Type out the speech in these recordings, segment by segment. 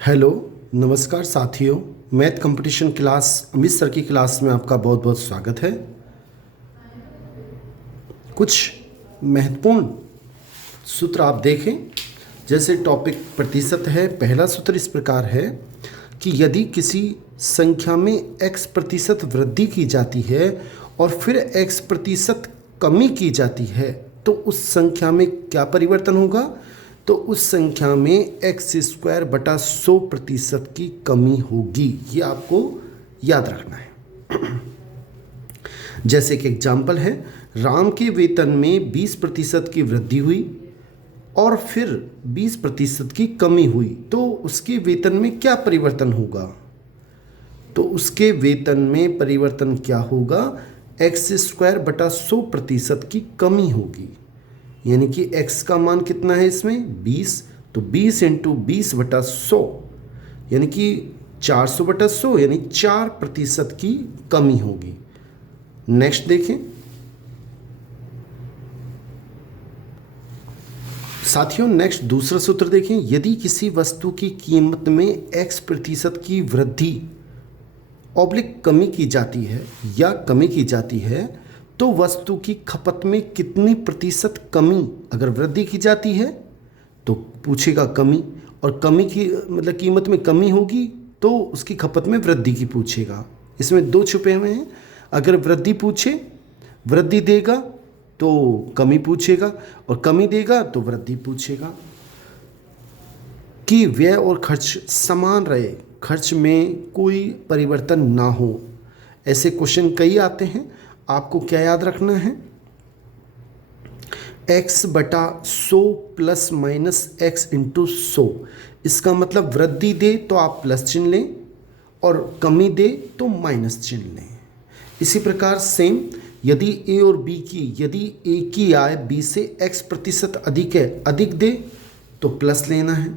Hello, नमस्कार साथियों। Math competition class Amit sir की क्लास में आपका बहुत बहुत स्वागत है। कुछ महत्वपूर्ण सूत्र आप देखें। जैसे टॉपिक प्रतिशत है, पहला सूत्र इस प्रकार है कि यदि किसी संख्या में x प्रतिशत वृद्धि की जाती है और फिर x प्रतिशत कमी की जाती है तो उस संख्या में क्या परिवर्तन होगा? तो उस संख्या में x²/100% की कमी होगी। ये आपको याद रखना है। जैसे कि एग्जाम्पल है, राम के वेतन में 20% की वृद्धि हुई और फिर 20% की कमी हुई तो उसके वेतन में क्या परिवर्तन होगा? तो उसके वेतन में परिवर्तन क्या होगा? x²/100% की कमी होगी। यानी कि x का मान कितना है इसमें? 20। तो 20 × 20/100 यानी कि 400/100 यानी 4% की कमी होगी। नेक्स्ट देखें साथियों, नेक्स्ट दूसरा सूत्र देखें। यदि किसी वस्तु की कीमत में x% की वृद्धि कमी की जाती है या कमी की जाती है तो वस्तु की खपत में कितनी प्रतिशत कमी? अगर वृद्धि की जाती है तो पूछेगा कमी, और कमी की मतलब कीमत में कमी होगी तो उसकी खपत में वृद्धि की पूछेगा। इसमें दो छुपे हुए हैं। अगर वृद्धि पूछे, वृद्धि देगा तो कमी पूछेगा, और कमी देगा तो वृद्धि पूछेगा। कि व्यय और खर्च समान रहे, खर्च में कोई परिवर्तन ना हो, ऐसे क्वेश्चन कई आते हैं। आपको क्या याद रखना है? x/100 ± x × 100। इसका मतलब वृद्धि दे तो आप प्लस चिन्ह लें और कमी दे तो माइनस चिन्ह लें। इसी प्रकार सेम, यदि a और b यदि a की आय b से x% अधिक है, अधिक दे तो प्लस लेना है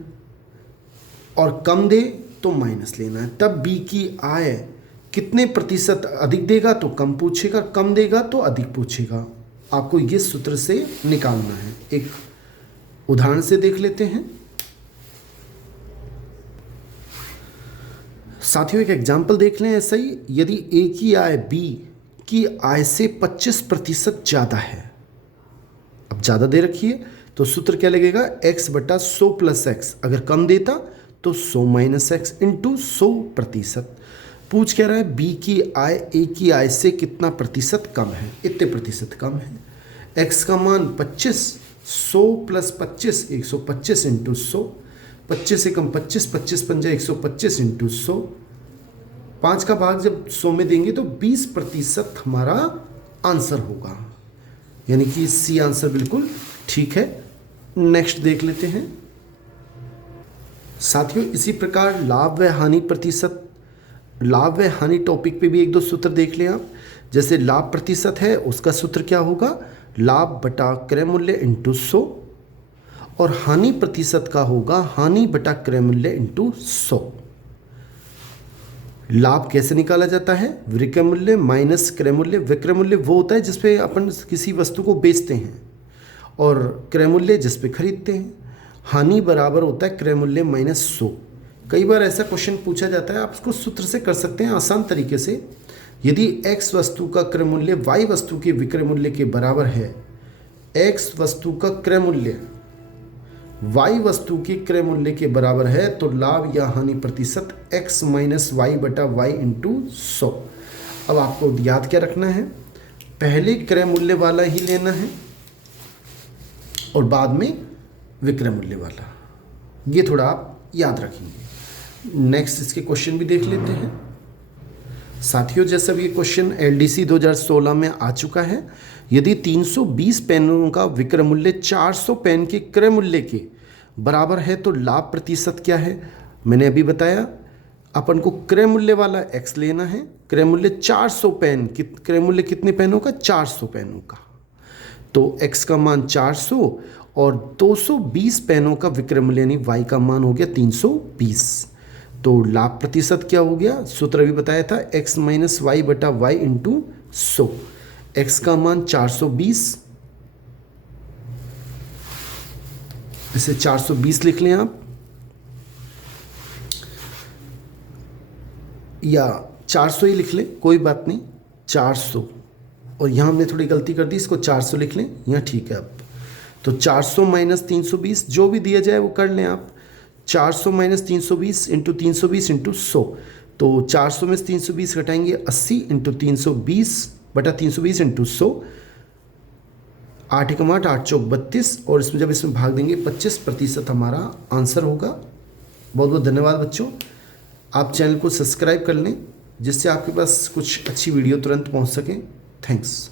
और कम दे तो माइनस लेना है। तब b की आय कितने प्रतिशत अधिक देगा तो कम पूछेगा, कम देगा तो अधिक पूछेगा। आपको ये सूत्र से निकालना है। एक उदाहरण से देख लेते हैं साथियों, एक एग्जाम्पल देख लें। ऐसा ही, यदि a की आय b की आय से 25% ज़्यादा है, अब ज़्यादा दे रखी है तो सूत्र क्या लगेगा? x/100 + x। अगर कम देता तो 100 - x × 100%। पूछ क्या रहा है? b की आय a की आय से कितना प्रतिशत कम है? इतने प्रतिशत कम है। x का मान 25, 100 + 25 125 × 100। 25 से कम 25, 25 × 5 125 × 100। 5 का भाग जब 100 में देंगे तो 20% हमारा आंसर होगा। यानी कि सी आंसर बिल्कुल ठीक है। नेक्स्ट देख लेते हैं साथियों। इसी प्रकार लाभ व हानि प्रतिशत, लाभ व हानि टॉपिक पे भी एक दो सूत्र देख लें आप। जैसे लाभ प्रतिशत है, उसका सूत्र क्या होगा? लाभ बटा क्रय मूल्य × 100। और हानि प्रतिशत का होगा हानि बटा क्रय मूल्य × 100। लाभ कैसे निकाला जाता है? विक्रय मूल्य माइनस क्रय मूल्य। विक्रय मूल्य वो होता है जिसपे अपन किसी वस्तु को बेचते हैं, और क्रय मूल्य जिस पे खरीदते हैं। हानि बराबर होता है क्रय मूल्य -100। कई बार ऐसा क्वेश्चन पूछा जाता है, आप उसको सूत्र से कर सकते हैं आसान तरीके से। यदि x वस्तु का क्रय मूल्य y वस्तु के विक्रय मूल्य के बराबर है, x वस्तु का क्रय मूल्य y वस्तु के क्रय मूल्य के बराबर है, तो लाभ या हानि प्रतिशत x - y/y × 100। अब आपको याद क्या रखना है? पहले क्रय मूल्य वाला ही लेना है और बाद में विक्रय मूल्य वाला। ये थोड़ा आप याद रखेंगे। नेक्स्ट इसके क्वेश्चन भी देख लेते हैं साथियों। जैसा भी ये क्वेश्चन LDC 2016 में आ चुका है। यदि 320 पेनों का विक्रय मूल्य 400 पेन के क्रय मूल्य के बराबर है तो लाभ प्रतिशत क्या है? मैंने अभी बताया, अपन को क्रय मूल्य वाला x लेना है। क्रय मूल्य 400 पेन, क्रय मूल्य कितने पेनों का? 400 पेनों का। तो x का मान 400 और 220 पेनों का विक्रय मूल्य यानी y का मान हो गया 320। तो लाभ प्रतिशत क्या हो गया? सूत्र भी बताया था, x - y/y × 100। x का मान 420, इसे 420 लिख लें आप। या 400 ही लिख लें, कोई बात नहीं, 400। और यहाँ हमने थोड़ी गलती कर दी, इसको 400 लिख लें, यहाँ ठीक है। अब तो 400 माइनस 320 जो भी दिया जाए वो कर लें आप। 400 माइनस 320 इंटू 320 इंटू 100, तो 400 में से 320 घटाएंगे 80 इंटू 320 बटा 320 इंटू 100, 8 एकम 8, 8 चौक 32, और इसमें जब इसमें भाग देंगे 25% हमारा आंसर होगा। बहुत बहुत धन्यवाद बच्चों। आप चैनल को सब्सक्राइब कर लें जिससे आपके पास कुछ अच्छी वीडियो तुरंत पहुंच सके। थैंक्स।